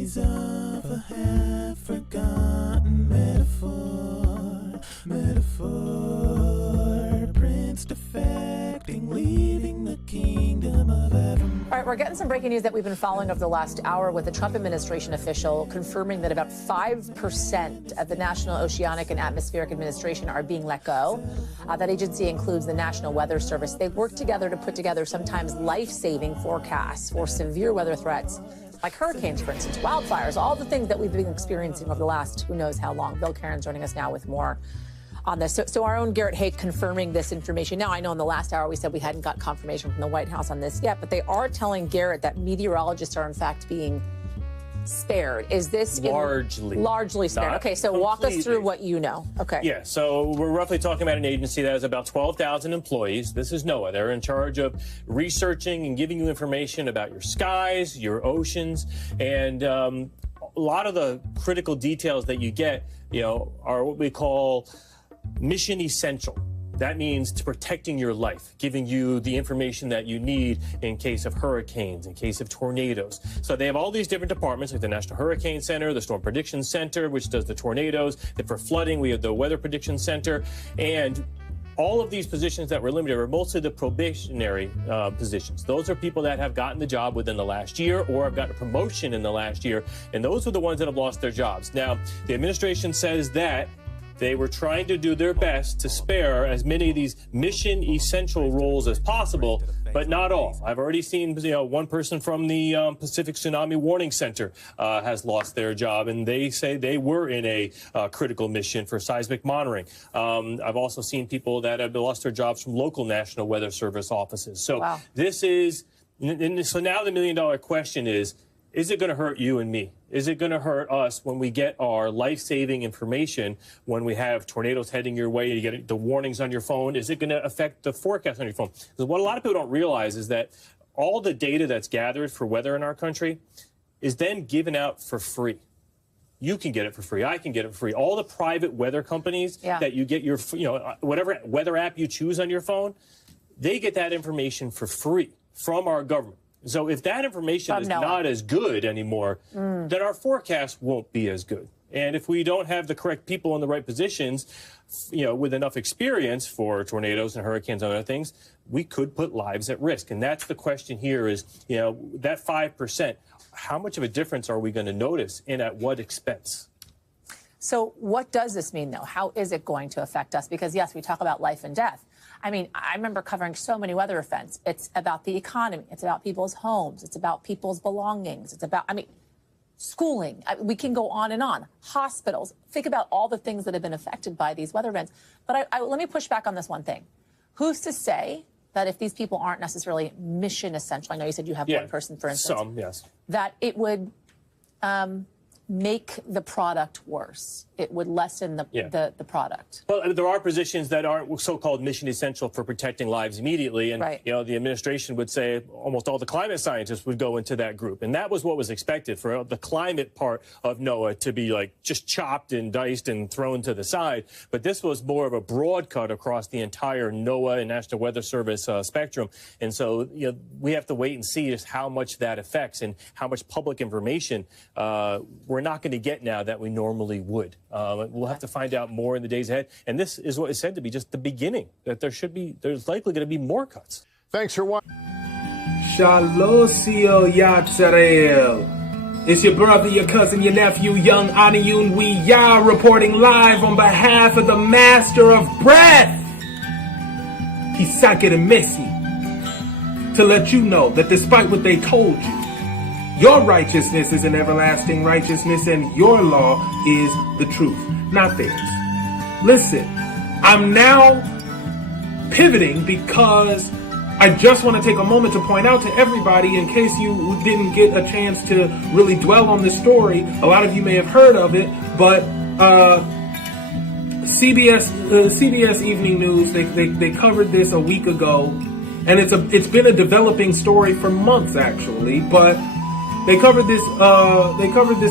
Memories of a half-forgotten metaphor, prince defecting, leaving the kingdom of evermore. All right, we're getting some breaking news that we've been following over the last hour with the Trump administration official confirming that about 5% of the National Oceanic and Atmospheric Administration are being let go. That agency includes the National Weather Service. They work together to put together sometimes life-saving forecasts for severe weather threats, like hurricanes, for instance, wildfires, all the things that we've been experiencing over the last who knows how long. Bill Caron joining us now with more on this. So our own Garrett Hake confirming this information. Now, I know in the last hour we said we hadn't got confirmation from the White House on this yet, but they are telling Garrett that meteorologists are in fact being spared. Is this largely spared? Okay, so walk us through what you know. Okay. Yeah, so we're roughly talking about an agency that has about 12,000 employees. This is NOAA. They're in charge of researching and giving you information about your skies, your oceans, and a lot of the critical details that you get, are what we call mission essential. That means to protecting your life, giving you the information that you need in case of hurricanes, in case of tornadoes. So they have all these different departments, like the National Hurricane Center, the Storm Prediction Center, which does the tornadoes. Then for flooding, we have the Weather Prediction Center. And all of these positions that were limited are mostly the probationary positions. Those are people that have gotten the job within the last year or have gotten a promotion in the last year. And those are the ones that have lost their jobs. Now, the administration says that they were trying to do their best to spare as many of these mission essential roles as possible, but not all. I've already seen, one person from the Pacific Tsunami Warning Center has lost their job, and they say they were in a critical mission for seismic monitoring. I've also seen people that have lost their jobs from local National Weather Service offices. So wow. So now the million-dollar question is it going to hurt you and me? Is it going to hurt us when we get our life-saving information, when we have tornadoes heading your way, you get the warnings on your phone? Is it going to affect the forecast on your phone? Because what a lot of people don't realize is that all the data that's gathered for weather in our country is then given out for free. You can get it for free. I can get it for free. All the private weather companies that you get your, whatever weather app you choose on your phone, they get that information for free from our government. So if that information is not as good anymore, then our forecast won't be as good. And if we don't have the correct people in the right positions, with enough experience for tornadoes and hurricanes and other things, we could put lives at risk. And that's the question here is, that 5%, how much of a difference are we going to notice and at what expense? So what does this mean, though? How is it going to affect us? Because, yes, we talk about life and death. I mean, I remember covering so many weather events. It's about the economy. It's about people's homes. It's about people's belongings. It's about, schooling. We can go on and on. Hospitals. Think about all the things that have been affected by these weather events. But let me push back on this one thing. Who's to say that if these people aren't necessarily mission essential, I know you said you have one person, for instance. Some, yes. That it would make the product worse. It would lessen the product. Well, there are positions that aren't so-called mission essential for protecting lives immediately. And, the administration would say almost all the climate scientists would go into that group. And that was what was expected for the climate part of NOAA to be just chopped and diced and thrown to the side. But this was more of a broad cut across the entire NOAA and National Weather Service spectrum. And so, we have to wait and see just how much that affects and how much public information we're not going to get now that we normally would. We'll have to find out more in the days ahead. And this is what is said to be just the beginning, that there's likely going to be more cuts. Thanks for watching. Shalosio Yatzarel. It's your brother, your cousin, your nephew, young Aniyun Wiya, reporting live on behalf of the master of breath, Hisake Messi, to let you know that despite what they told you, your righteousness is an everlasting righteousness, and your law is the truth, not theirs. Listen, I'm now pivoting because I just want to take a moment to point out to everybody, in case you didn't get a chance to really dwell on this story. A lot of you may have heard of it, but CBS Evening News, they covered this a week ago, and it's been a developing story for months actually, but They covered this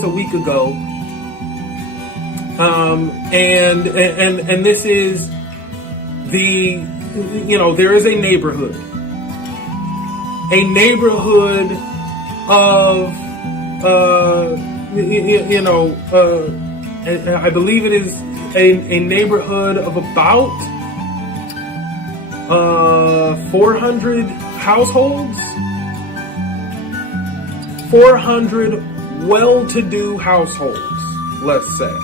a week ago, and this is there is a neighborhood of I believe it is a neighborhood of about 400 households, 400 well-to-do households, let's say.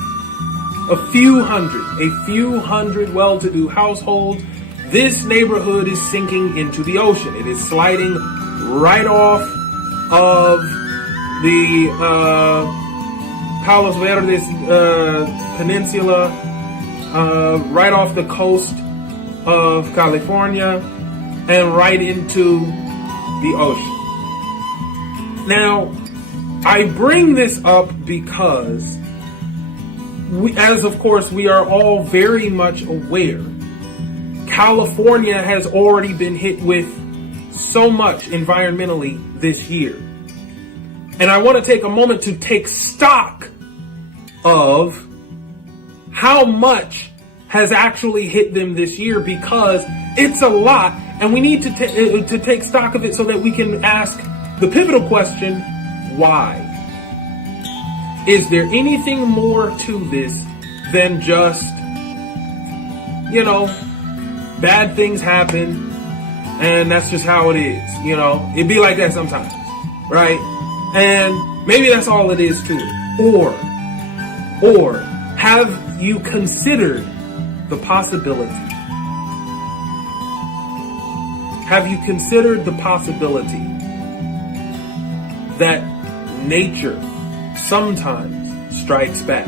A few hundred well-to-do households. This neighborhood is sinking into the ocean. It is sliding right off of the Palos Verdes Peninsula, right off the coast of California, and right into the ocean. Now, I bring this up because, of course, we are all very much aware, California has already been hit with so much environmentally this year. And I want to take a moment to take stock of how much has actually hit them this year, because it's a lot, and we need to take stock of it so that we can ask the pivotal question, why? Is there anything more to this than just, bad things happen, and that's just how it is, It'd be like that sometimes, right? And maybe that's all it is to it. Or have you considered the possibility? Have you considered the possibility that nature sometimes strikes back?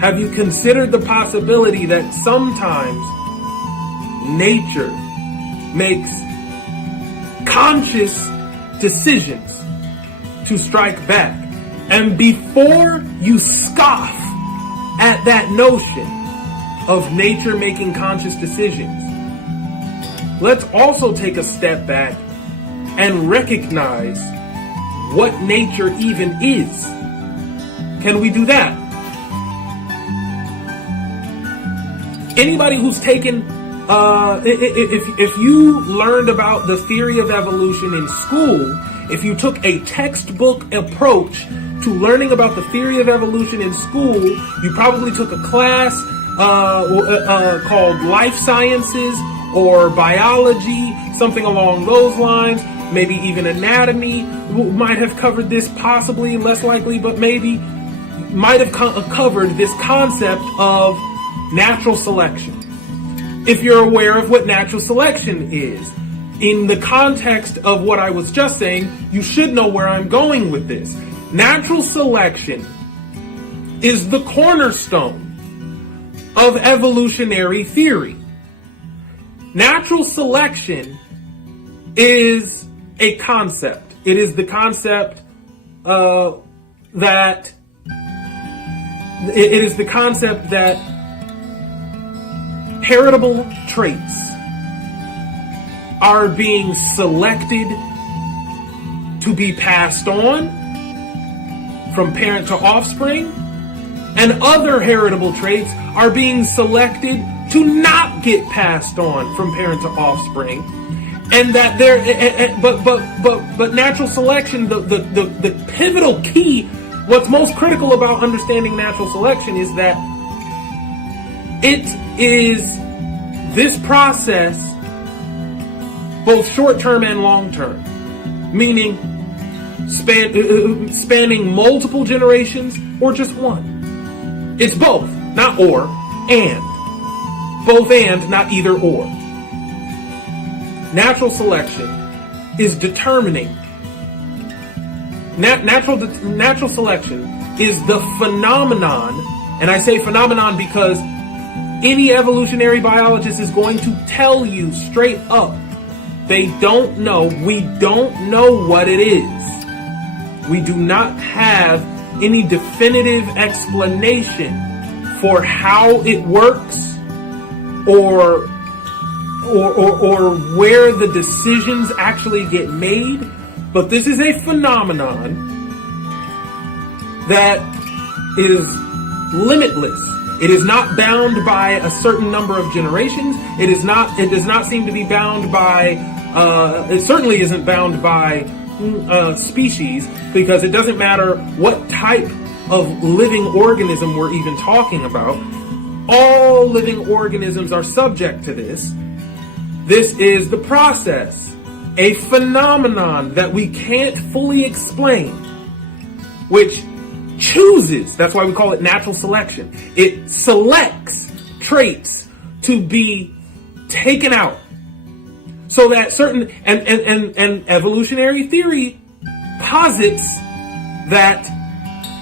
Have you considered the possibility that sometimes nature makes conscious decisions to strike back? And before you scoff at that notion of nature making conscious decisions, let's also take a step back and recognize what nature even is. Can we do that? Anybody who's taken, if you learned about the theory of evolution in school, if you took a textbook approach to learning about the theory of evolution in school, you probably took a class called life sciences or biology, something along those lines. Maybe even anatomy might have covered this, possibly, less likely, but maybe might have covered this concept of natural selection. If you're aware of what natural selection is, in the context of what I was just saying, you should know where I'm going with this. Natural selection is the cornerstone of evolutionary theory. Natural selection is a concept. It is the concept that heritable traits are being selected to be passed on from parent to offspring, and other heritable traits are being selected to not get passed on from parent to offspring. And that but natural selection, the pivotal key, what's most critical about understanding natural selection is that it is this process, both short-term and long-term, meaning spanning multiple generations or just one. It's both, not or, and. Both and, not either or. Natural selection is determining. Natural selection is the phenomenon, and I say phenomenon because any evolutionary biologist is going to tell you straight up, they don't know. We don't know what it is. We do not have any definitive explanation for how it works or where the decisions actually get made. But this is a phenomenon that is limitless. It is not bound by a certain number of generations. It does not seem to be bound by It certainly isn't bound by species, because it doesn't matter what type of living organism we're even talking about. All living organisms are subject to this. This is the process, a phenomenon that we can't fully explain, which chooses, that's why we call it natural selection. It selects traits to be taken out so that certain, and evolutionary theory posits that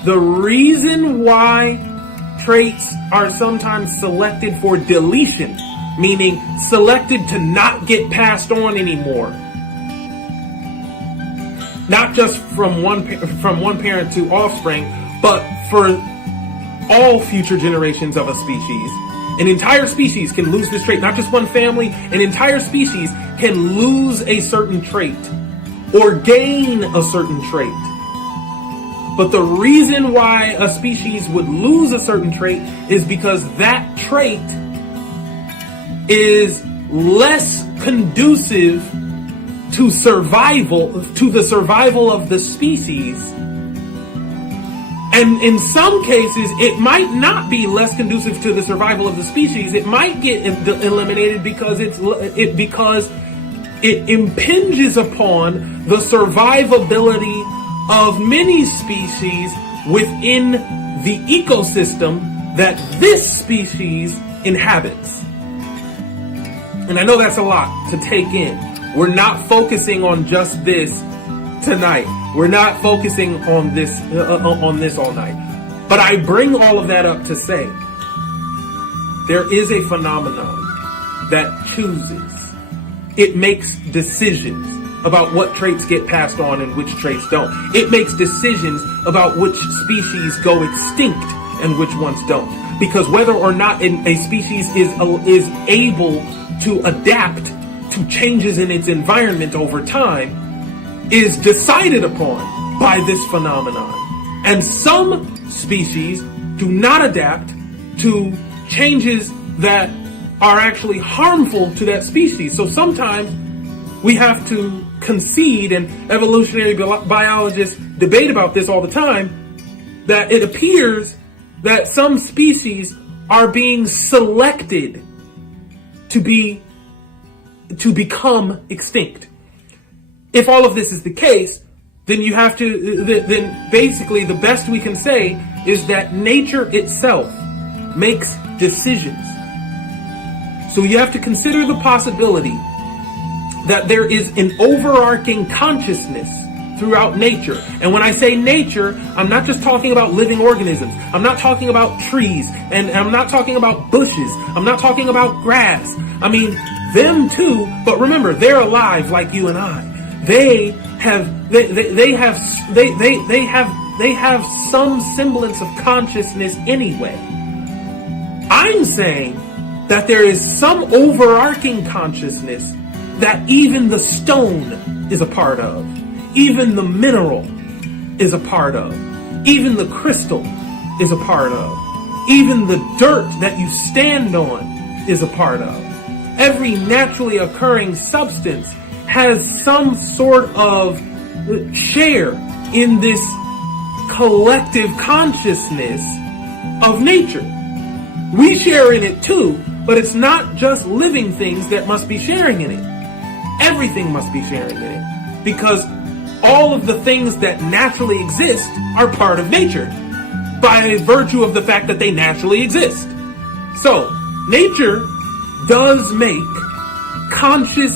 the reason why traits are sometimes selected for deletion, meaning selected to not get passed on anymore, not just from one parent to offspring, but for all future generations of a species. An entire species can lose this trait, not just one family. An entire species can lose a certain trait or gain a certain trait. But the reason why a species would lose a certain trait is because that trait is less conducive to survival, to the survival of the species. And in some cases, it might not be less conducive to the survival of the species. It might get eliminated because because it impinges upon the survivability of many species within the ecosystem that this species inhabits. And I know that's a lot to take in. We're not focusing on just this tonight. We're not focusing on this all night. But I bring all of that up to say there is a phenomenon that chooses. It makes decisions about what traits get passed on and which traits don't. It makes decisions about which species go extinct and which ones don't. Because whether or not a species is able to adapt to changes in its environment over time is decided upon by this phenomenon. And some species do not adapt to changes that are actually harmful to that species. So sometimes we have to concede, and evolutionary biologists debate about this all the time, that it appears that some species are being selected to become extinct. If all of this is the case, then you have to, then basically the best we can say is that nature itself makes decisions. So you have to consider the possibility that there is an overarching consciousness throughout nature. And when I say nature, I'm not just talking about living organisms. I'm not talking about trees, and I'm not talking about bushes. I'm not talking about grass. I mean, them too, but remember, they're alive like you and I. They have some semblance of consciousness anyway. I'm saying that there is some overarching consciousness that even the stone is a part of, even the mineral is a part of, even the crystal is a part of, even the dirt that you stand on is a part of. Every naturally occurring substance has some sort of share in this collective consciousness of nature. We share in it too, but it's not just living things that must be sharing in it. Everything must be sharing in it, because all of the things that naturally exist are part of nature by virtue of the fact that they naturally exist. So, nature does make conscious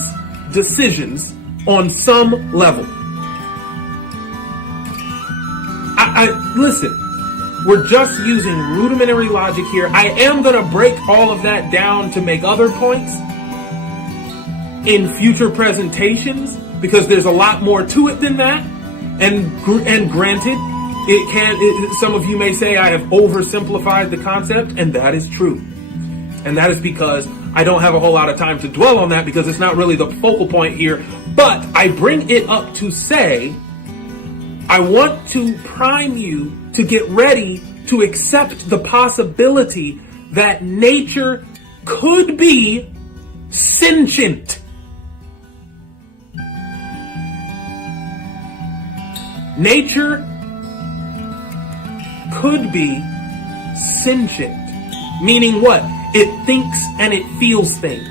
decisions on some level. Listen, we're just using rudimentary logic here. I am going to break all of that down to make other points in future presentations, because there's a lot more to it than that. And granted, some of you may say I have oversimplified the concept, and that is true. And that is because I don't have a whole lot of time to dwell on that, because it's not really the focal point here. But I bring it up to say, I want to prime you to get ready to accept the possibility that nature could be sentient. Nature could be sentient, meaning what? It thinks and it feels things.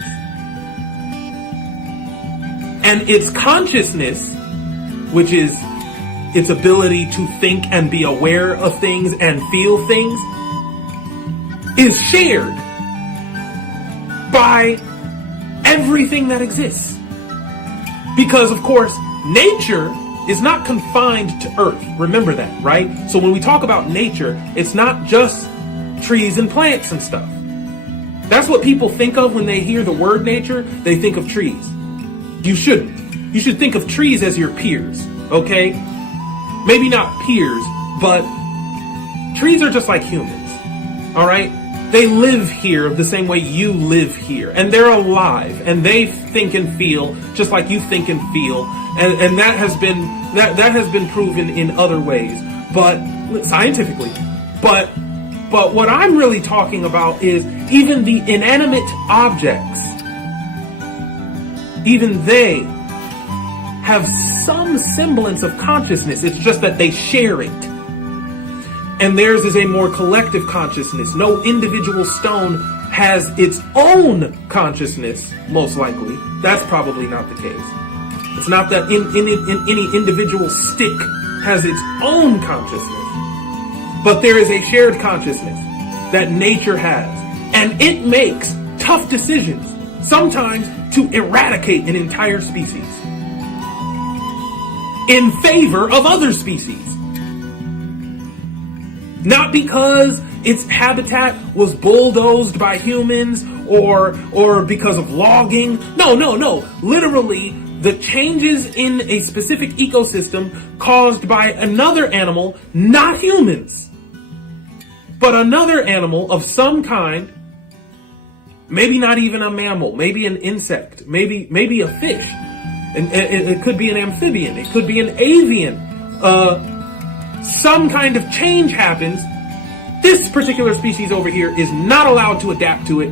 And its consciousness, which is its ability to think and be aware of things and feel things, is shared by everything that exists. Because, of course, nature is not confined to Earth. Remember that, right? So when we talk about nature, it's not just trees and plants and stuff. That's what people think of when they hear the word nature. They think of trees. You shouldn't. You should think of trees as your peers, okay? Maybe not peers, but trees are just like humans, all right? They live here the same way you live here, and they're alive, and they think and feel just like you think and feel, and that has been proven in other ways, but scientifically. But what I'm really talking about is even the inanimate objects, even they have some semblance of consciousness. It's just that they share it. And theirs is a more collective consciousness. No individual stone has its own consciousness, most likely. That's probably not the case. It's not that any individual stick has its own consciousness. But there is a shared consciousness that nature has. And it makes tough decisions, sometimes to eradicate an entire species in favor of other species. Not because its habitat was bulldozed by humans or because of logging. No. Literally, the changes in a specific ecosystem caused by another animal, not humans, but another animal of some kind, maybe not even a mammal, maybe an insect, maybe a fish. And it could be an amphibian, it could be an avian. Some kind of change happens. This particular species over here is not allowed to adapt to it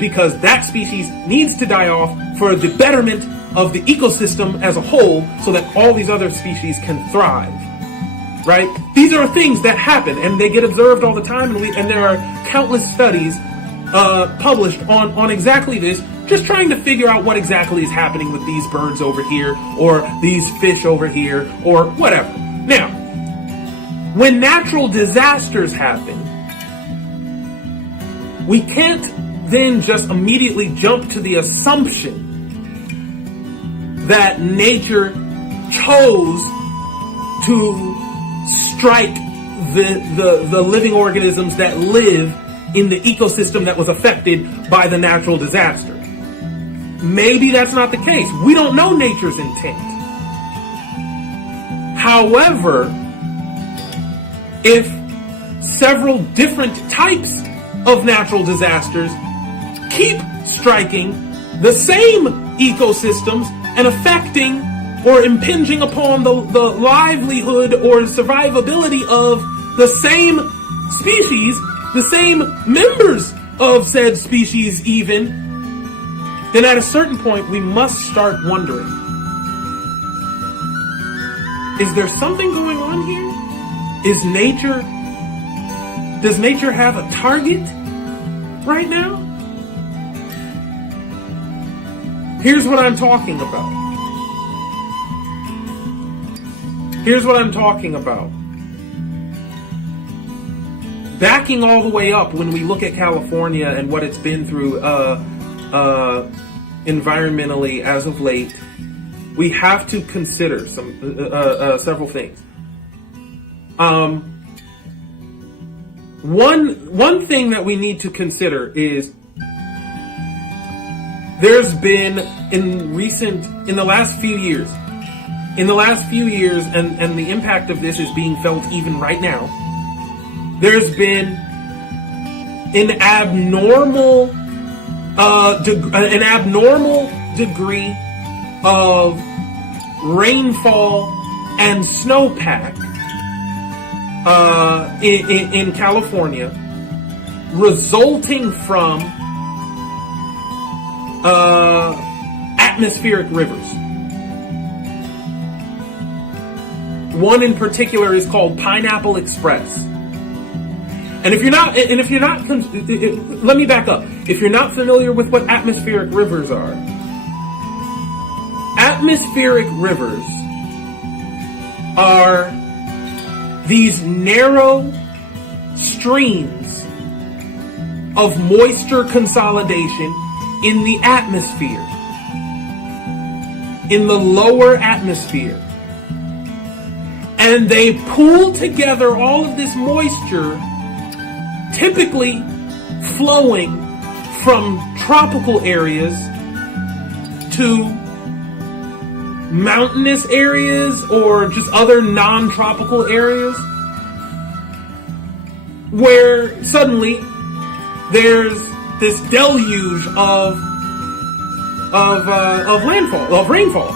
because that species needs to die off for the betterment of the ecosystem as a whole so that all these other species can thrive. Right? These are things that happen and they get observed all the time, and there are countless studies published on exactly this, just trying to figure out what exactly is happening with these birds over here or these fish over here or whatever. Now, when natural disasters happen, we can't then just immediately jump to the assumption that nature chose to strike the living organisms that live in the ecosystem that was affected by the natural disaster. Maybe that's not the case. We don't know nature's intent. However, if several different types of natural disasters keep striking the same ecosystems and affecting or impinging upon the livelihood or survivability of the same species, the same members of said species even, then at a certain point we must start wondering, is there something going on here? Does nature have a target right now? Here's what I'm talking about. Backing all the way up when we look at California and what it's been through environmentally as of late, we have to consider several things. One thing that we need to consider is there's been in the last few years, and the impact of this is being felt even right now, there's been an abnormal degree of rainfall and snowpack in California, resulting from atmospheric rivers. One in particular is called Pineapple Express. And if you're not, let me back up. If you're not familiar with what atmospheric rivers are, atmospheric rivers are these narrow streams of moisture consolidation in the atmosphere, in the lower atmosphere. And they pool together all of this moisture, typically flowing from tropical areas to mountainous areas or just other non-tropical areas, where suddenly there's this deluge of rainfall.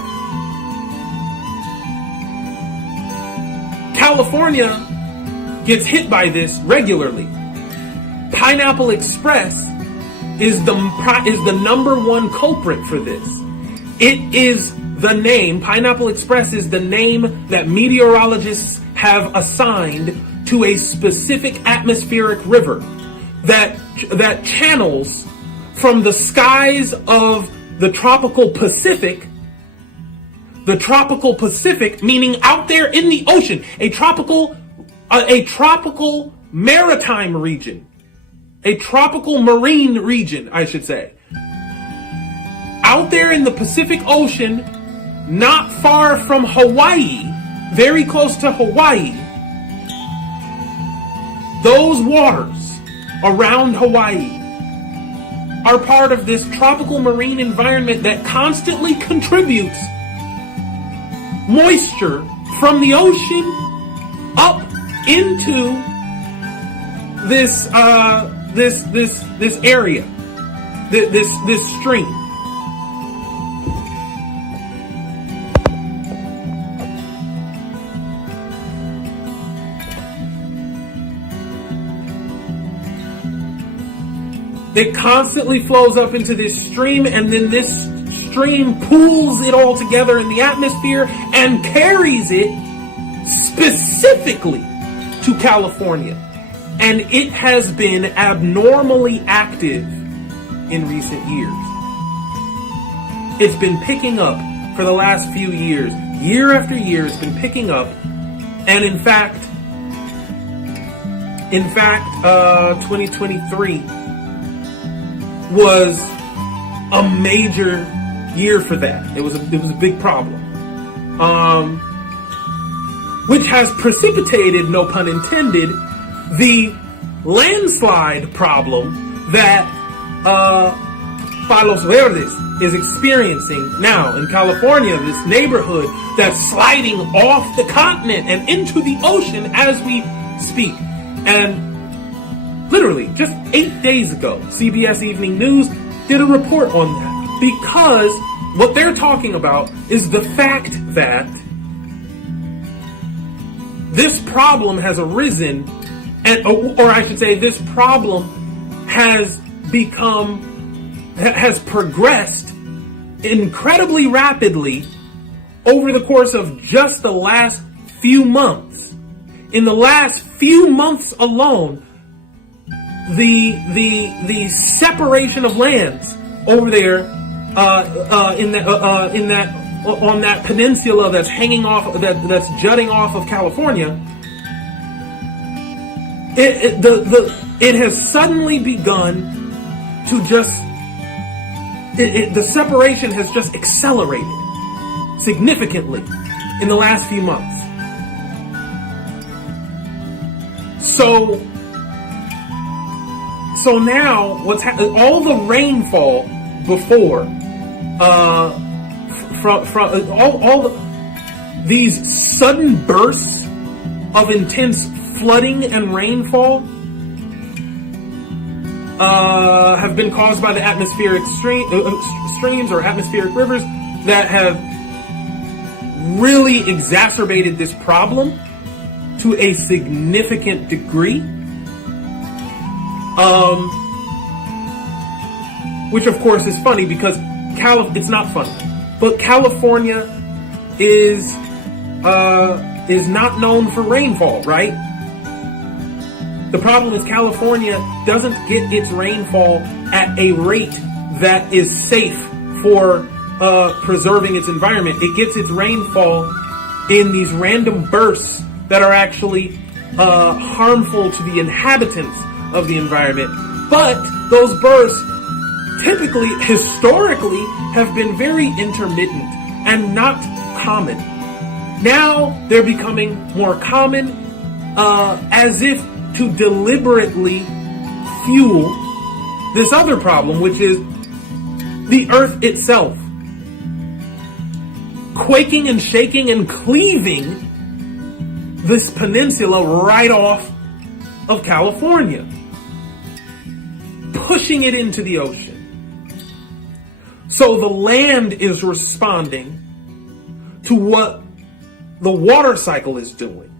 California gets hit by this regularly. Pineapple Express is the number one culprit for this. It is the name, Pineapple Express is the name that meteorologists have assigned to a specific atmospheric river that channels from the skies of the tropical Pacific meaning out there in the ocean, a tropical maritime region, a tropical marine region, I should say. Out there in the Pacific Ocean, not far from Hawaii, very close to Hawaii, those waters around Hawaii are part of this tropical marine environment that constantly contributes moisture from the ocean up into this area, this stream. It constantly flows up into this stream, and then this stream pools it all together in the atmosphere and carries it specifically to California. And it has been abnormally active in recent years. It's been picking up for the last few years. Year after year, it's been picking up. And in fact, 2023 was a major year for that. It was a big problem, which has precipitated, no pun intended, the landslide problem that Palos Verdes is experiencing now in California. This neighborhood that's sliding off the continent and into the ocean as we speak. And literally, just 8 days ago, CBS Evening News did a report on that. Because what they're talking about is the fact that this problem has arisen, or I should say, this problem has progressed incredibly rapidly over the course of just the last few months. In the last few months alone, the separation of lands over there on that peninsula that's hanging off, that's jutting off of California, it has suddenly begun to just the separation has just accelerated significantly in the last few months. So now what's all the rainfall before from all these sudden bursts of intense flooding and rainfall have been caused by the atmospheric streams or atmospheric rivers that have really exacerbated this problem to a significant degree. Which of course is funny because it's not funny, but California is is not known for rainfall, right? The problem is California doesn't get its rainfall at a rate that is safe for preserving its environment. It gets its rainfall in these random bursts that are actually harmful to the inhabitants of the environment. But those bursts typically, historically, have been very intermittent and not common. Now they're becoming more common, as if to deliberately fuel this other problem, which is the earth itself quaking and shaking and cleaving this peninsula right off of California, pushing it into the ocean. So the land is responding to what the water cycle is doing.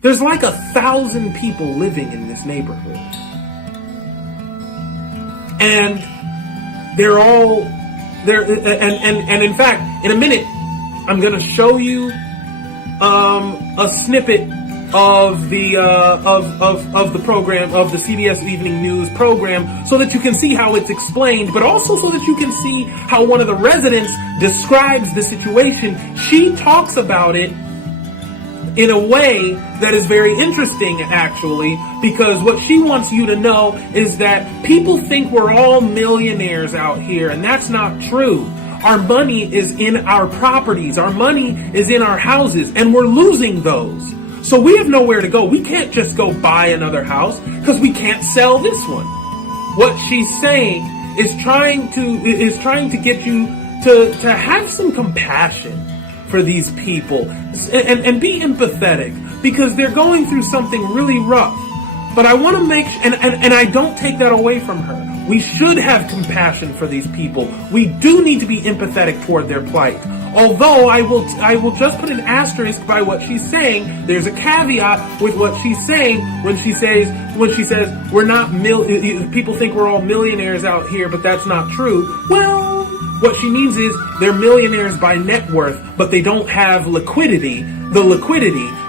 There's like 1,000 people living in this neighborhood. And they're all there. And in fact, in a minute, I'm going to show you a snippet of the program, of the CBS Evening News program, so that you can see how it's explained, but also so that you can see how one of the residents describes the situation. She talks about it in a way that is very interesting, actually, because what she wants you to know is that people think we're all millionaires out here, and that's not true. Our money is in our properties. Our money is in our houses, and we're losing those. So we have nowhere to go. We can't just go buy another house because we can't sell this one. What she's saying is trying to get you to have some compassion for these people and be empathetic, because they're going through something really rough. But I want to make and I don't take that away from her. We should have compassion for these people. We do need to be empathetic toward their plight. Although I will just put an asterisk by what she's saying. There's a caveat with what she's saying when she says we're not people think we're all millionaires out here, but that's not true. Well, what she means is they're millionaires by net worth, but they don't have the liquidity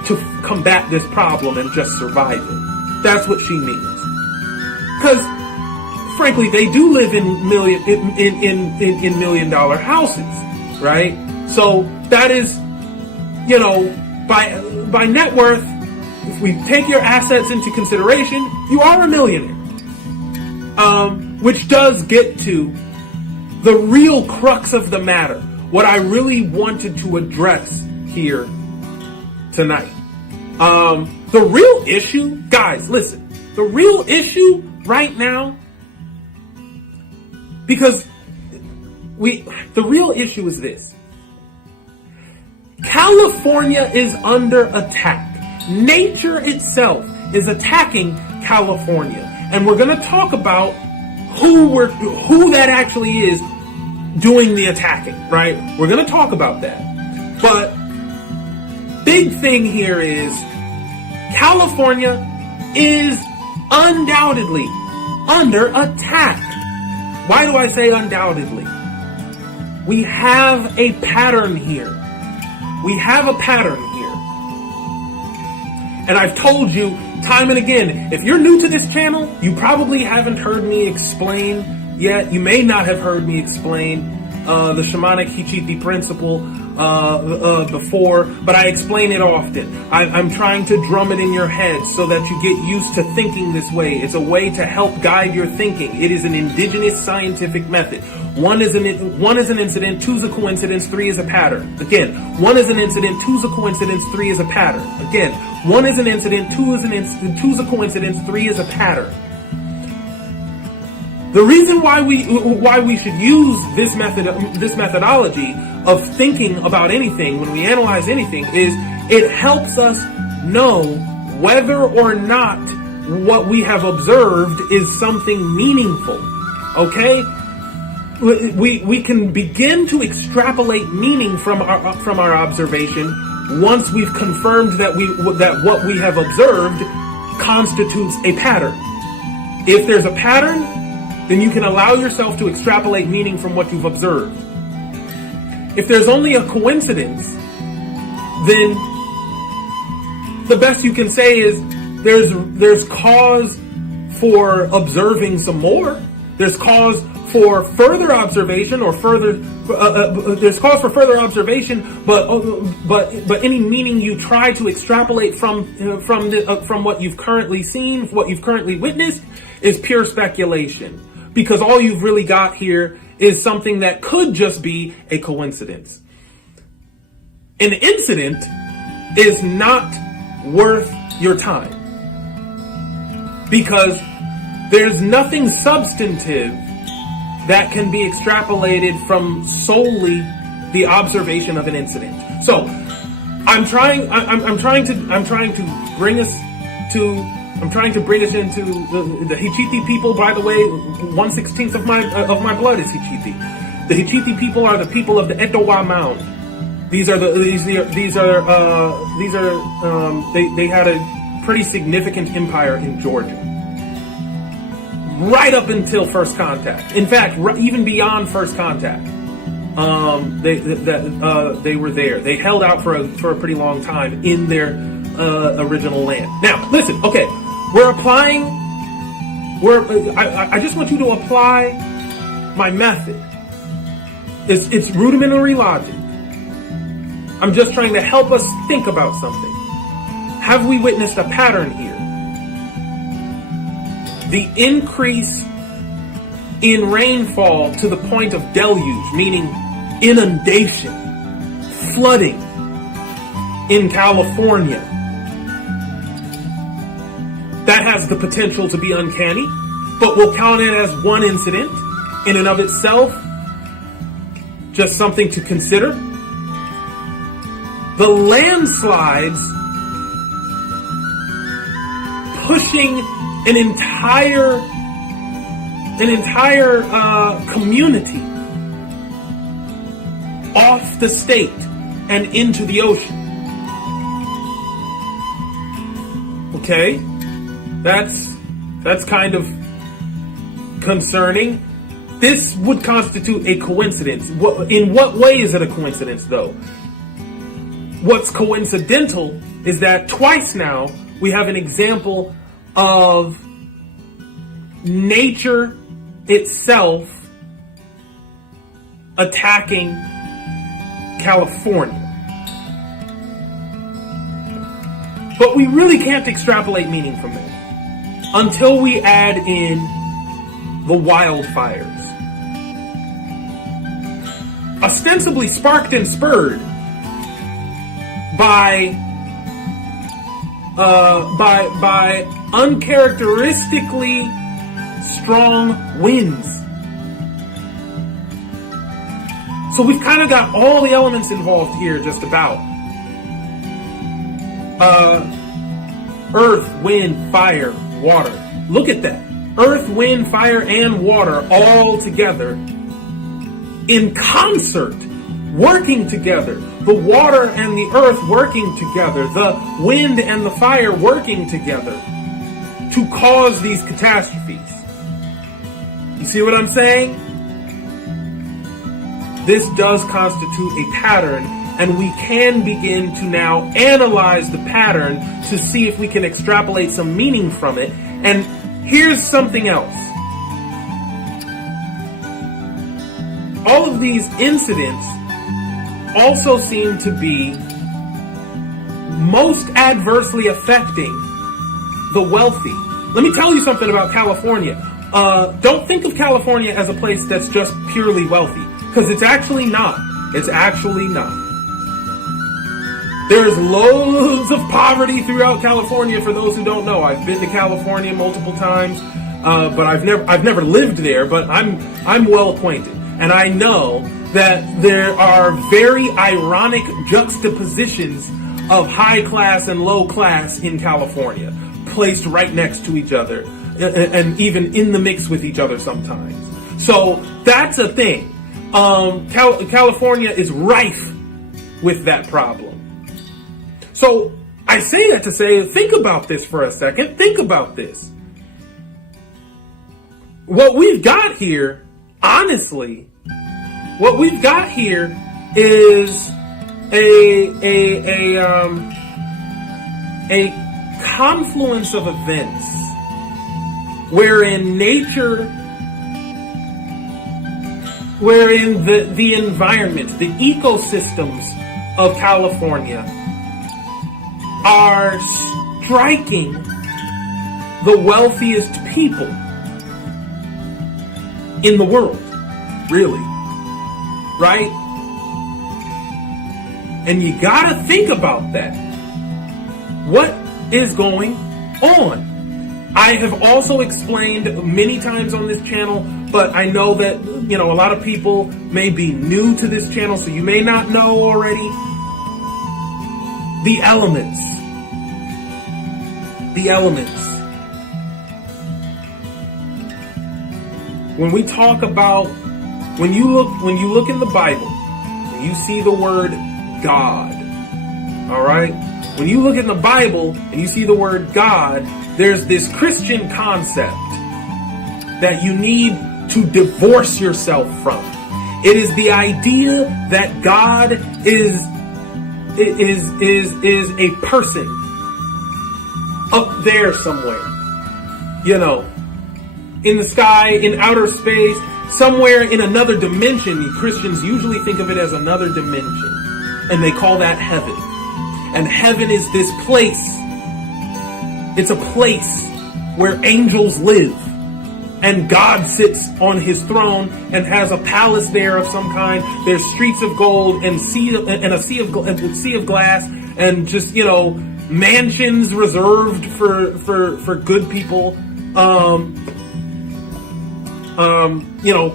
to combat this problem and just survive it. That's what she means. Because frankly, they do live in million-dollar houses, right? So that is, by net worth, if we take your assets into consideration, you are a millionaire. Which does get to the real crux of the matter, what I really wanted to address here tonight. The real issue, guys, listen, the real issue right now, because the real issue is this. California is under attack. Nature itself is attacking California. And we're going to talk about who that actually is doing the attacking, right? We're going to talk about that. But big thing here is California is undoubtedly under attack. Why do I say undoubtedly? We have a pattern here. We have a pattern here. And I've told you time and again, if you're new to this channel, you probably haven't heard me explain yet. You may not have heard me explain the shamanic Hichipi principle before, but I explain it often. I'm trying to drum it in your head so that you get used to thinking this way. It's a way to help guide your thinking. It is an indigenous scientific method. One is an incident, two's a coincidence, three is a pattern. Again, one is an incident, two's a coincidence, three is a pattern. Again, one is an incident, two's a coincidence, three is a pattern. The reason why we should use this methodology of thinking about anything when we analyze anything is it helps us know whether or not what we have observed is something meaningful. Okay? We can begin to extrapolate meaning from our observation once we've confirmed that what we have observed constitutes a pattern. If there's a pattern, then you can allow yourself to extrapolate meaning from what you've observed. If there's only a coincidence, then the best you can say is there's cause for observing some more. There's cause for further observation, or there's cause for further observation, but any meaning you try to extrapolate from what you've currently seen, what you've currently witnessed, is pure speculation, because all you've really got here is something that could just be a coincidence. An incident is not worth your time, because there's nothing substantive that can be extrapolated from solely the observation of an incident. So I'm trying to bring us into the Hichiti people. By the way, 1/16 of my blood is Hichiti. The Hichiti people are the people of the Etowah Mound. They had a pretty significant empire in Georgia, right up until first contact. In fact, even beyond first contact, they were there. They held out for a pretty long time in their original land. Now, listen. Okay, I just want you to apply my method. It's rudimentary logic. I'm just trying to help us think about something. Have we witnessed a pattern here? The increase in rainfall to the point of deluge, meaning inundation, flooding in California. That has the potential to be uncanny, but we'll count it as one incident in and of itself. Just something to consider. The landslides pushing an entire community off the state and into the ocean. Okay, that's kind of concerning. This would constitute a coincidence. In what way is it a coincidence, though? What's coincidental is that twice now we have an example of nature itself attacking California. But we really can't extrapolate meaning from it until we add in the wildfires. Ostensibly sparked and spurred by uncharacteristically strong winds. So we've kind of got all the elements involved here, just about. Earth, wind, fire, water. Look at that. Earth, wind, fire, and water all together in concert, working together. The water and the earth working together. The wind and the fire working together to cause these catastrophes. You see what I'm saying? This does constitute a pattern, and we can begin to now analyze the pattern to see if we can extrapolate some meaning from it. And here's something else. All of these incidents also seem to be most adversely affecting the wealthy. Let me tell you something about California. Don't think of California as a place that's just purely wealthy, because it's actually not. It's actually not. There's loads of poverty throughout California. For those who don't know, I've been to California multiple times, but I've never lived there. But I'm well acquainted, and I know that there are very ironic juxtapositions of high class and low class in California, placed right next to each other, and even in the mix with each other sometimes. So that's a thing. California is rife with that problem. So I say that to say, think about this for a second. Think about this. What we've got here, honestly, what we've got here is a confluence of events wherein nature, wherein the environment, the ecosystems of California are striking the wealthiest people in the world, really, right? And you gotta think about that. What is going on? I have also explained many times on this channel, but I know that, a lot of people may be new to this channel, so you may not know already. The elements. The elements. When we talk about, when you look in the Bible, when you see the word God, all right? When you look in the Bible and you see the word God, there's this Christian concept that you need to divorce yourself from. It is the idea that God is a person up there somewhere, in the sky, in outer space, somewhere in another dimension. Christians usually think of it as another dimension, and they call that heaven. And heaven is this place. It's a place where angels live, and God sits on his throne and has a palace there of some kind. There's streets of gold and a sea of glass, and just mansions reserved for good people.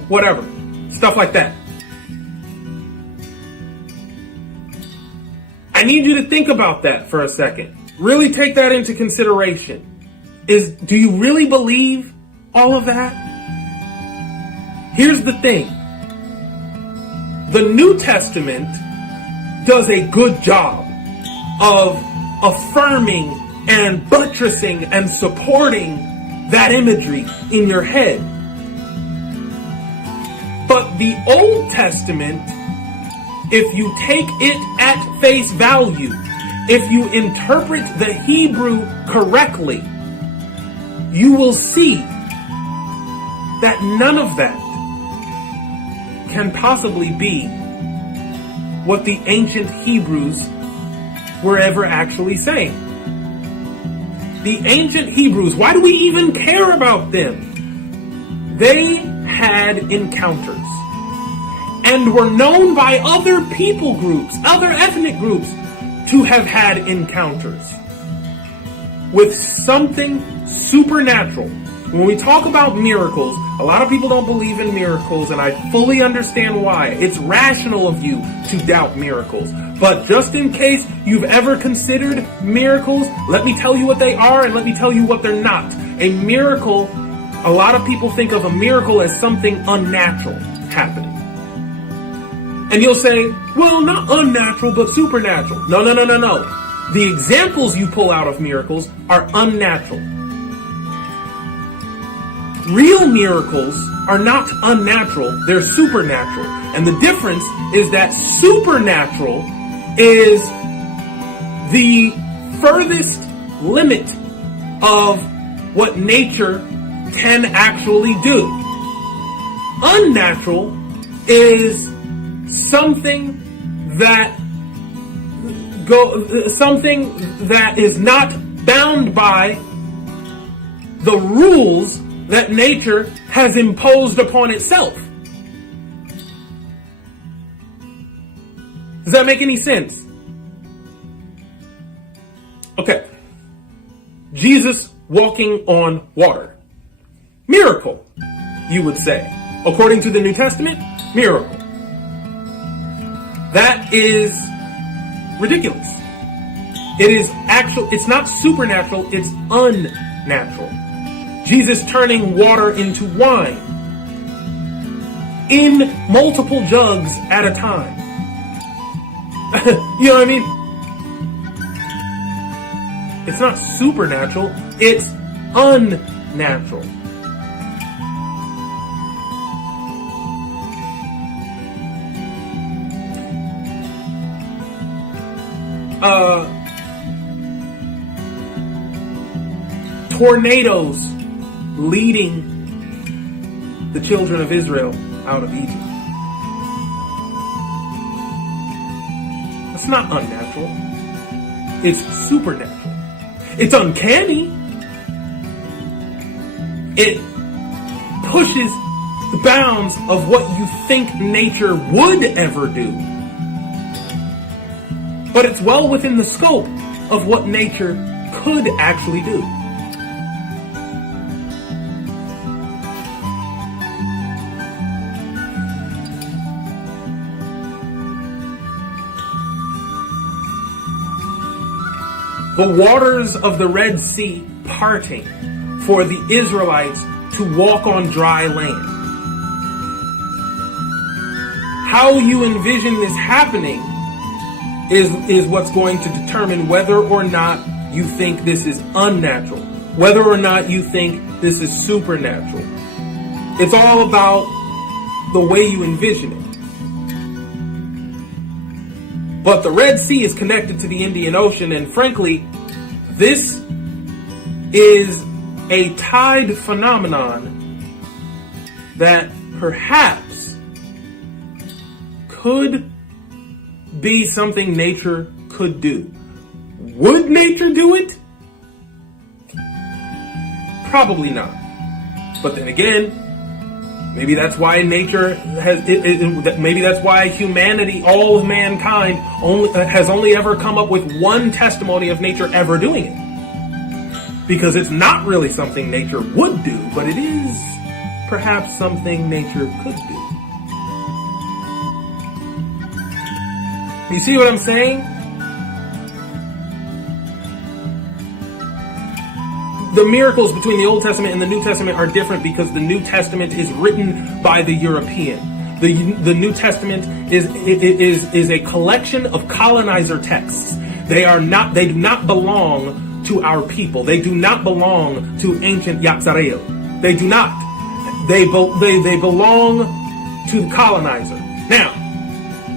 Whatever stuff like that. I need you to think about that for a second. Really take that into consideration. Do you really believe all of that? Here's the thing. The New Testament does a good job of affirming and buttressing and supporting that imagery in your head. But the Old Testament, if you take it at face value, if you interpret the Hebrew correctly, you will see that none of that can possibly be what the ancient Hebrews were ever actually saying. The ancient Hebrews, why do we even care about them? They had encounters and were known by other people groups, other ethnic groups, to have had encounters with something supernatural. When we talk about miracles, a lot of people don't believe in miracles, and I fully understand why. It's rational of you to doubt miracles. But just in case you've ever considered miracles, let me tell you what they are and let me tell you what they're not. A miracle, a lot of people think of a miracle as something unnatural happening. And you'll say, well, not unnatural, but supernatural. No. The examples you pull out of miracles are unnatural. Real miracles are not unnatural, they're supernatural. And the difference is that supernatural is the furthest limit of what nature can actually do. Unnatural is something that is not bound by the rules that nature has imposed upon itself. Does that make any sense? Okay. Jesus walking on water. Miracle, you would say. According to the New Testament, miracle. That is ridiculous. It's not supernatural, it's unnatural. Jesus turning water into wine in multiple jugs at a time. You know what I mean? It's not supernatural, it's unnatural. tornadoes leading the children of Israel out of Egypt. It's not unnatural. It's supernatural. It's uncanny. It pushes the bounds of what you think nature would ever do. But it's well within the scope of what nature could actually do. The waters of the Red Sea parting for the Israelites to walk on dry land. How you envision this happening is what's going to determine whether or not you think this is unnatural, whether or not you think this is supernatural. It's all about the way you envision it. But the Red Sea is connected to the Indian Ocean, and frankly, this is a tide phenomenon that perhaps could be something nature could do. Would nature do it? Probably not. But then again, maybe that's why nature has. Maybe that's why humanity, all of mankind, has only ever come up with one testimony of nature ever doing it. Because it's not really something nature would do, but it is perhaps something nature could do. You see what I'm saying? The miracles between the Old Testament and the New Testament are different because the New Testament is written by the European. The New Testament is a collection of colonizer texts. They do not belong to our people. They do not belong to ancient Yisrael. They do not. They belong to the colonizer. Now,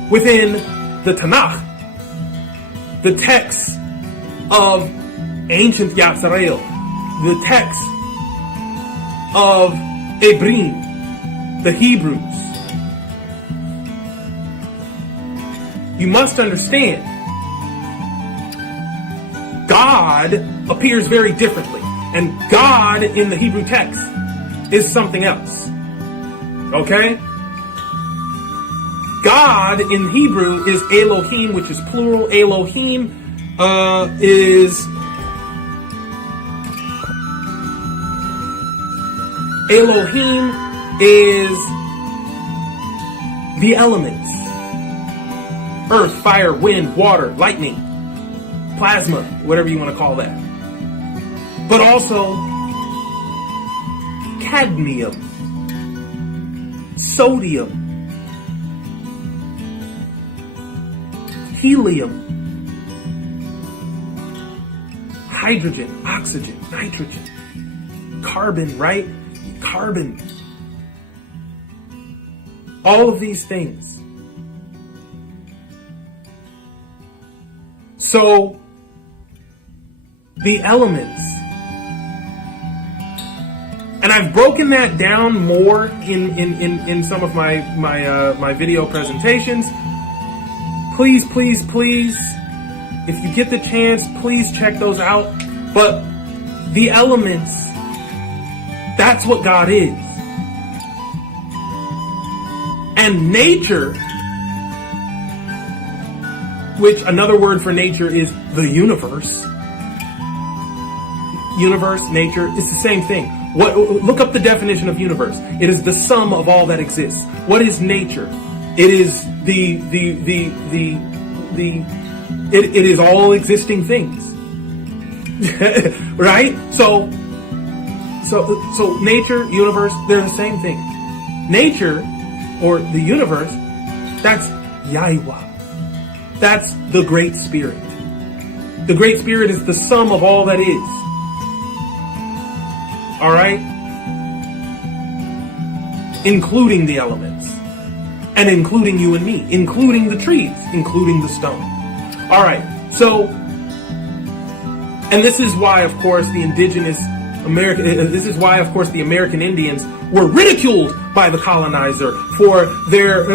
within the Tanakh, the texts of ancient Yisrael, the text of Hebrew, the Hebrews, you must understand, God appears very differently. And God in the Hebrew text is something else. Okay? God in Hebrew is Elohim, which is plural. Elohim is the elements. Earth, fire, wind, water, lightning, plasma, whatever you want to call that. But also cadmium, sodium, helium, hydrogen, oxygen, nitrogen, carbon, right? Carbon. All of these things. So, the elements. And I've broken that down more in some of my video presentations. Please, please, please, if you get the chance, please check those out. But the elements, that's what God is. And nature, which another word for nature is the universe. Universe, nature, it's the same thing. Look up the definition of universe. It is the sum of all that exists. What is nature? It is it is all existing things. Right? So nature, universe, they're the same thing. Nature, or the universe, that's Yahweh. That's the Great Spirit. The Great Spirit is the sum of all that is. All right? Including the elements. And including you and me. Including the trees. Including the stone. All right. So, and this is why, of course, the American Indians were ridiculed by the colonizer for their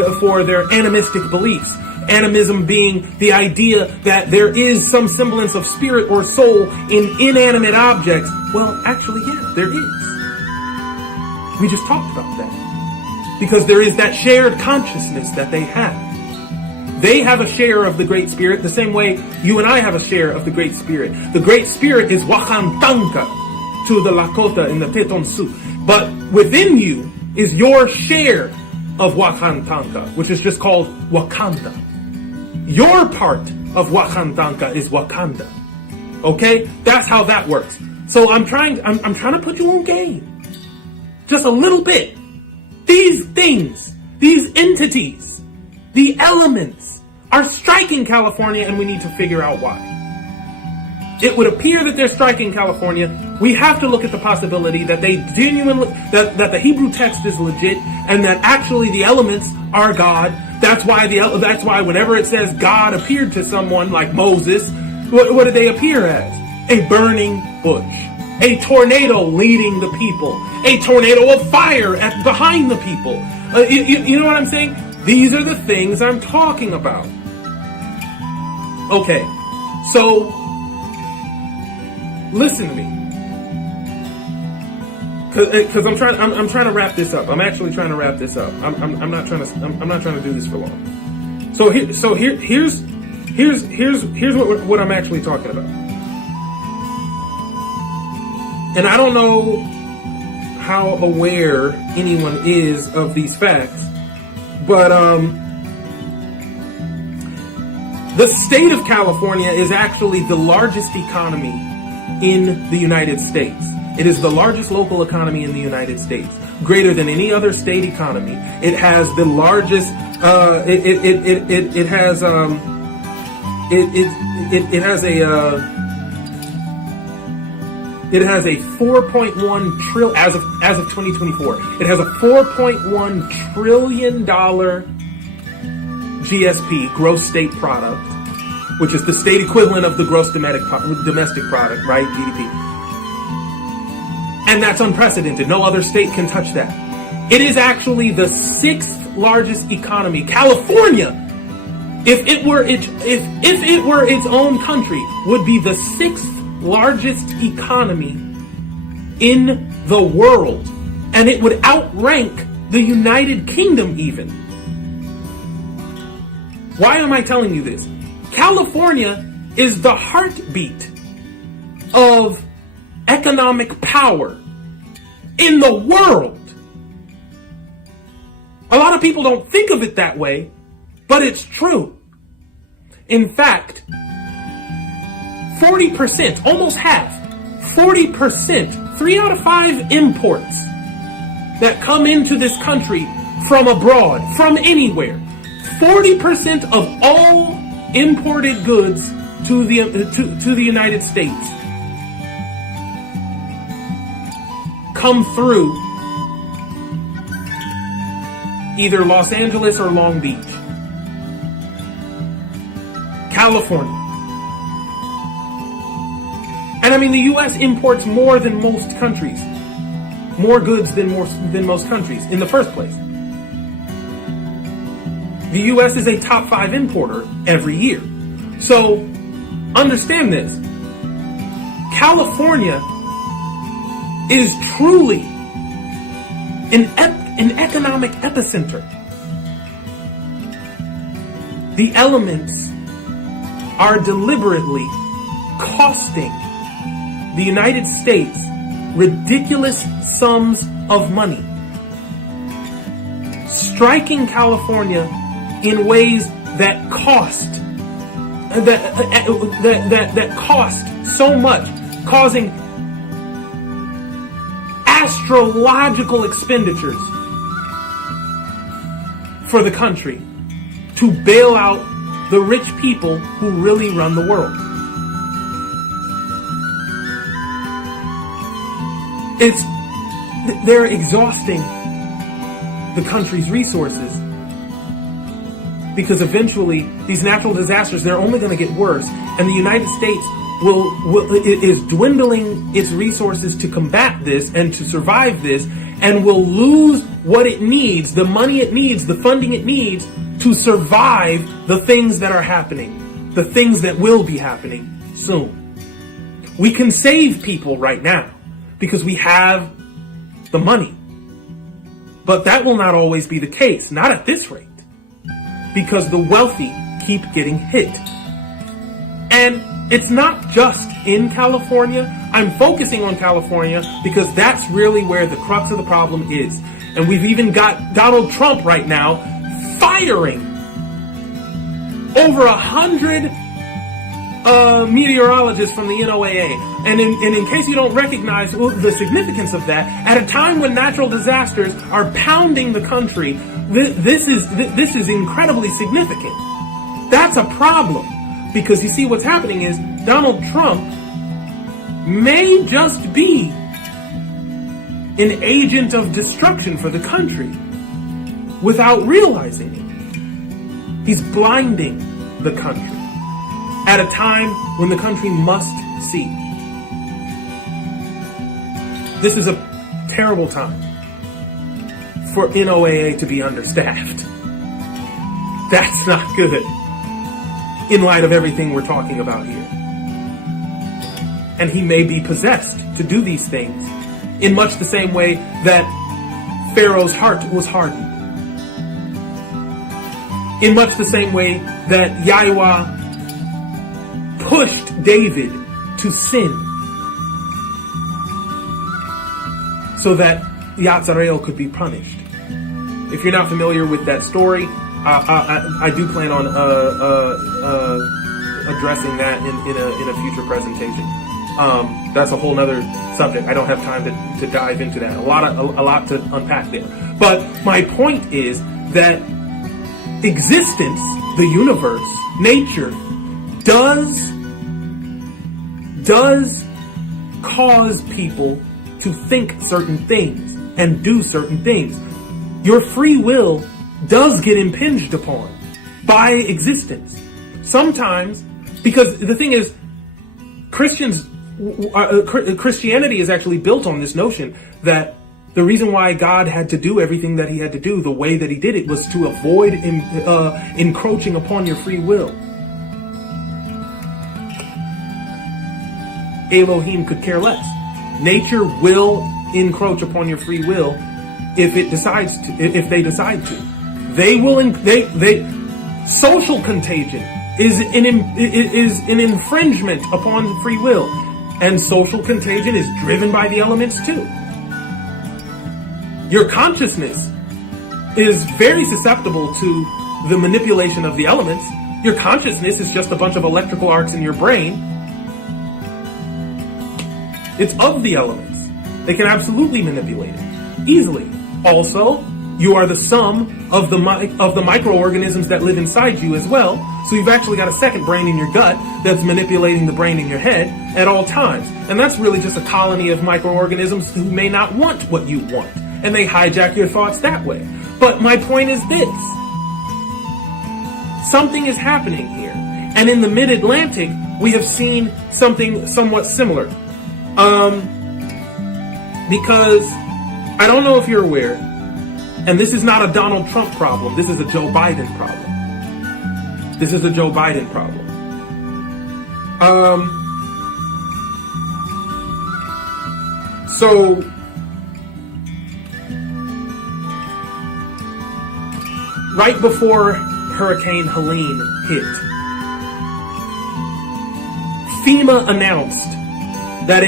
animistic beliefs. Animism being the idea that there is some semblance of spirit or soul in inanimate objects. Well, actually, yeah, there is. We just talked about that. Because there is that shared consciousness that they have. They have a share of the Great Spirit the same way you and I have a share of the Great Spirit. The Great Spirit is Wakantanka to the Lakota in the Teton Sioux. But within you is your share of Wakantanka, which is just called Wakanda. Your part of Wakantanka is Wakanda. Okay? That's how that works. So I'm trying to put you on game. Just a little bit. These things, these entities, the elements are striking California, and we need to figure out why. It would appear that they're striking California. We have to look at the possibility that they genuinely, that the Hebrew text is legit, and that actually the elements are God. That's why whenever it says God appeared to someone like Moses, what did they appear as? A burning bush. A tornado leading the people. A tornado of fire behind the people. You know what I'm saying? These are the things I'm talking about. Okay, so listen to me, because I'm trying to wrap this up. I'm actually trying to wrap this up. I'm not trying to do this for long. So here's what I'm actually talking about. And I don't know how aware anyone is of these facts, but the state of California is actually the largest economy in the United States. It is the largest local economy in the United States, greater than any other state economy. It has the largest. It has a 4.1 trillion as of 2024. It has a 4.1 trillion dollar GSP, gross state product, which is the state equivalent of the gross domestic product, right? GDP. And that's unprecedented. No other state can touch that. It is actually the 6th largest economy. California, if it were its own country, would be the 6th largest economy in the world, and it would outrank the United Kingdom even. Why am I telling you this? California is the heartbeat of economic power in the world. A lot of people don't think of it that way, but it's true. In fact, 40%, almost half, 40%, 3 out of 5 imports that come into this country from abroad, from anywhere, 40% of all imported goods to the United States come through either Los Angeles or Long Beach, California. And I mean, the U.S. imports more than most countries, more goods than most countries in the first place. The U.S. is a top 5 importer every year. So understand this. California is truly an economic epicenter. The elements are deliberately costing the United States ridiculous sums of money, striking California in ways that cost so much, causing astrological expenditures for the country to bail out the rich people who really run the world. They're exhausting the country's resources because eventually these natural disasters, they're only going to get worse, and the United States is dwindling its resources to combat this and to survive this, and will lose what it needs, the money it needs, the funding it needs to survive the things that are happening, the things that will be happening soon. We can save people right now because we have the money. But that will not always be the case, not at this rate, because the wealthy keep getting hit. And it's not just in California. I'm focusing on California because that's really where the crux of the problem is. And we've even got Donald Trump right now firing over 100 meteorologists from the NOAA. And in case you don't recognize the significance of that, at a time when natural disasters are pounding the country, this is incredibly significant. That's a problem. Because you see, what's happening is Donald Trump may just be an agent of destruction for the country without realizing it. He's blinding the country at a time when the country must see. This is a terrible time for NOAA to be understaffed. That's not good in light of everything we're talking about here. And he may be possessed to do these things in much the same way that Pharaoh's heart was hardened. In much the same way that Yahweh pushed David to sin so that Yahzarel could be punished. If you're not familiar with that story, I do plan on addressing that in a future presentation. That's a whole nother subject. I don't have time to dive into that. A lot to unpack there. But my point is that existence, the universe, nature, does cause people to think certain things and do certain things. Your free will does get impinged upon by existence. Sometimes, because the thing is, Christianity is actually built on this notion that the reason why God had to do everything that he had to do the way that he did it was to avoid encroaching upon your free will. Elohim could care less. Nature will encroach upon your free will if they decide to. They will. Social contagion is an infringement upon free will, and social contagion is driven by the elements too. Your consciousness is very susceptible to the manipulation of the elements. Your consciousness is just a bunch of electrical arcs in your brain. It's of the elements. They can absolutely manipulate it easily. Also, you are the sum of the microorganisms that live inside you as well. So you've actually got a second brain in your gut that's manipulating the brain in your head at all times. And that's really just a colony of microorganisms who may not want what you want. And they hijack your thoughts that way. But my point is this. Something is happening here. And in the mid-Atlantic, we have seen something somewhat similar. Because I don't know if you're aware, and this is not a Donald Trump problem. This is a Joe Biden problem. This is a Joe Biden problem. So right before Hurricane Helene hit, FEMA announced that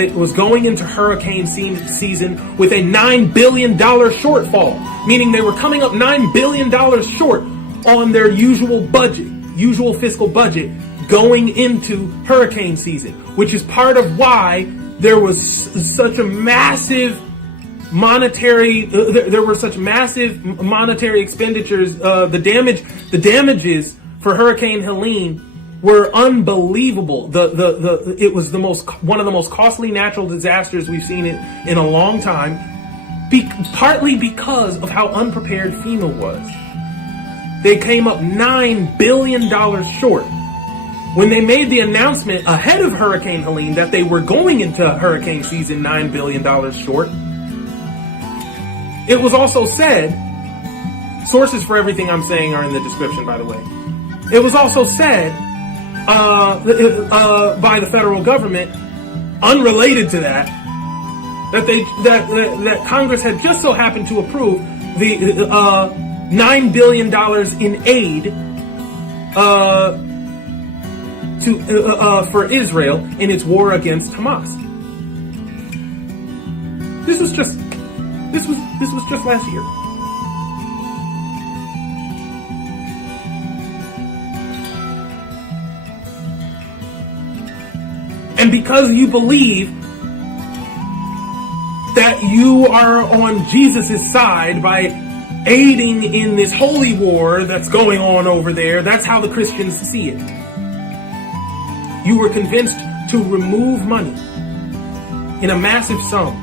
it was going into hurricane season with a $9 billion shortfall, meaning they were coming up $9 billion short on their usual fiscal budget going into hurricane season, which is part of why there was such a massive there were such massive monetary expenditures. The damages for Hurricane Helene were unbelievable. It was one of the most costly natural disasters we've seen in a long time. partly because of how unprepared FEMA was. They came up $9 billion short. When they made the announcement ahead of Hurricane Helene that they were going into hurricane season $9 billion short, it was also said, sources for everything I'm saying are in the description, by the way. It was also said by the federal government, unrelated to that, that Congress had just so happened to approve the $9 billion in aid for Israel in its war against Hamas. This was just last year. And because you believe that you are on Jesus' side by aiding in this holy war that's going on over there, that's how the Christians see it. You were convinced to remove money in a massive sum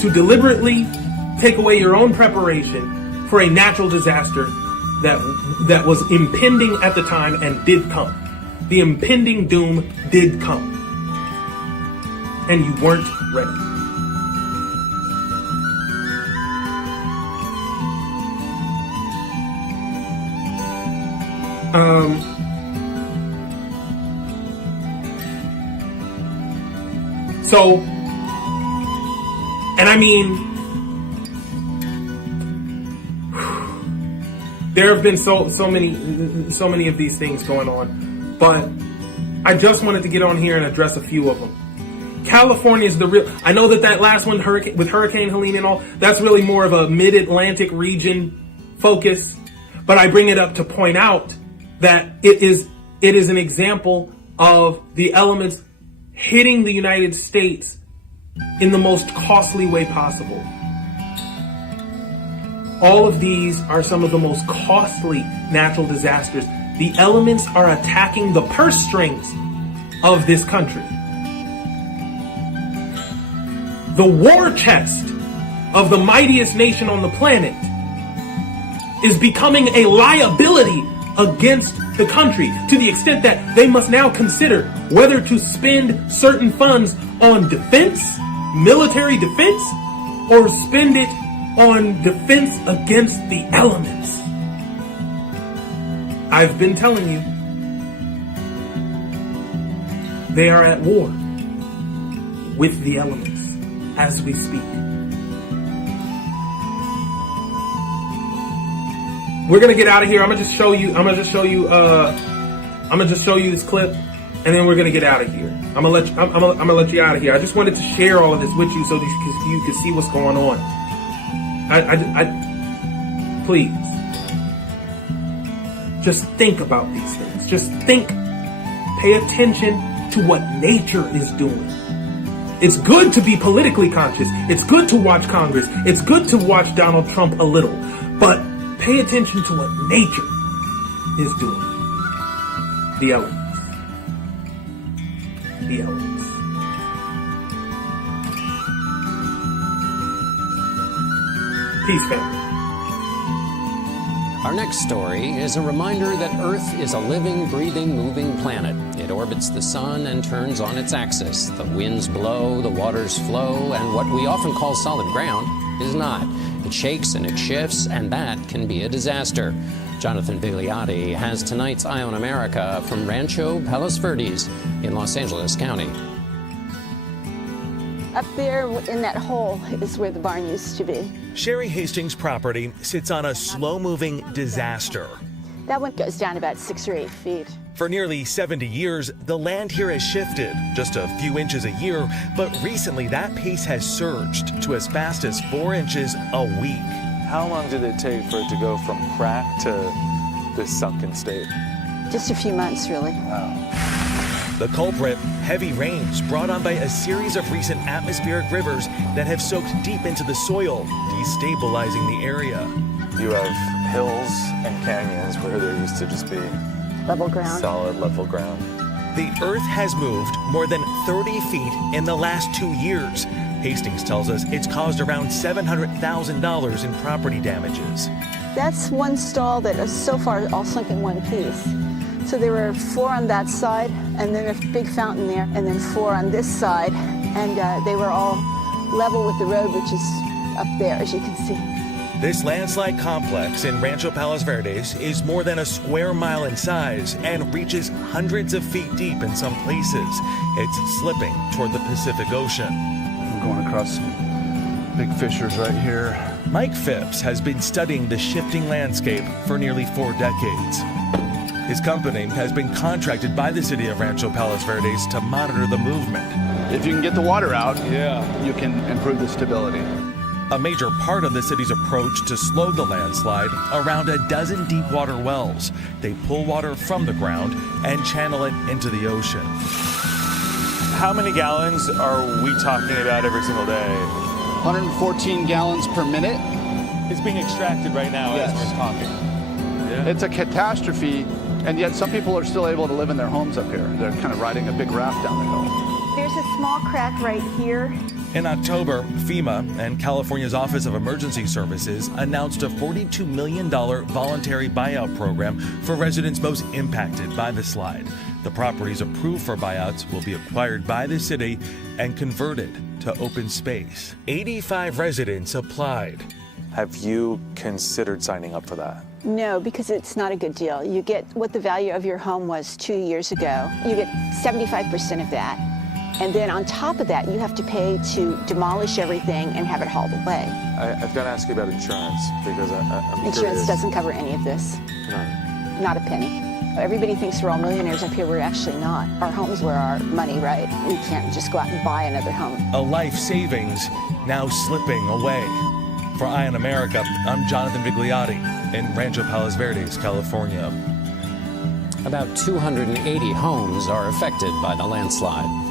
to deliberately take away your own preparation for a natural disaster that was impending at the time and did come. The impending doom did come. And you weren't ready. So, and I mean, there have been so many of these things going on, but I just wanted to get on here and address a few of them. California is the real. I know that last one, with Hurricane Helene and all, that's really more of a mid-Atlantic region focus. But I bring it up to point out that it is an example of the elements hitting the United States in the most costly way possible. All of these are some of the most costly natural disasters. The elements are attacking the purse strings of this country. The war chest of the mightiest nation on the planet is becoming a liability against the country, to the extent that they must now consider whether to spend certain funds on defense, military defense, or spend it on defense against the elements. I've been telling you, they are at war with the elements as we speak. We're gonna get out of here. I'm gonna just show you this clip, and then we're gonna get out of here. I'm gonna let you out of here. I just wanted to share all of this with you so that you could see what's going on. Please, just think about these things. Just think. Pay attention to what nature is doing. It's good to be politically conscious. It's good to watch Congress. It's good to watch Donald Trump a little, but pay attention to what nature is doing. The elements. The elements. Peace, family. Our next story is a reminder that Earth is a living, breathing, moving planet. It orbits the sun and turns on its axis. The winds blow, the waters flow, and what we often call solid ground is not. It shakes and it shifts, and that can be a disaster. Jonathan Vigliotti has tonight's Eye on America from Rancho Palos Verdes in Los Angeles County. Up there in that hole is where the barn used to be. Sherry Hastings' property sits on a slow-moving disaster. That one goes down about 6 or 8 feet. For nearly 70 years, the land here has shifted, just a few inches a year, but recently that pace has surged to as fast as 4 inches a week. How long did it take for it to go from crack to this sunken state? Just a few months, really. Wow. The culprit, heavy rains brought on by a series of recent atmospheric rivers that have soaked deep into the soil, destabilizing the area. You have hills and canyons where there used to just be Level ground. solid level ground. The Earth has moved more than 30 feet in the last 2 years. Hastings tells us it's caused around $700,000 in property damages. That's one stall that is so far all sunk in one piece. So there were 4 on that side, and then a big fountain there, and then 4 on this side, and they were all level with the road, which is up there, as you can see. This landslide complex in Rancho Palos Verdes is more than a square mile in size and reaches hundreds of feet deep in some places. It's slipping toward the Pacific Ocean. I'm going across some big fissures right here. Mike Phipps has been studying the shifting landscape for nearly 4 decades. His company has been contracted by the city of Rancho Palos Verdes to monitor the movement. If you can get the water out, you can improve the stability. A major part of the city's approach to slow the landslide, around a dozen deep water wells. They pull water from the ground and channel it into the ocean. How many gallons are we talking about every single day? 114 gallons per minute. It's being extracted right now as we're talking. Yeah. It's a catastrophe, and yet some people are still able to live in their homes up here. They're kind of riding a big raft down the hill. There's a small crack right here. In October, FEMA and California's Office of Emergency Services announced a $42 million voluntary buyout program for residents most impacted by the slide. The properties approved for buyouts will be acquired by the city and converted to open space. 85 residents applied. Have you considered signing up for that? No, because it's not a good deal. You get what the value of your home was 2 years ago. You get 75% of that. And then on top of that, you have to pay to demolish everything and have it hauled away. I've got to ask you about insurance because I'm Insurance curious. doesn't cover any of this. No. Not a penny. Everybody thinks we're all millionaires up here. We're actually not. Our homes were our money, right? We can't just go out and buy another home. A life savings now slipping away. For Eye on America, I'm Jonathan Vigliotti in Rancho Palos Verdes, California. About 280 homes are affected by the landslide.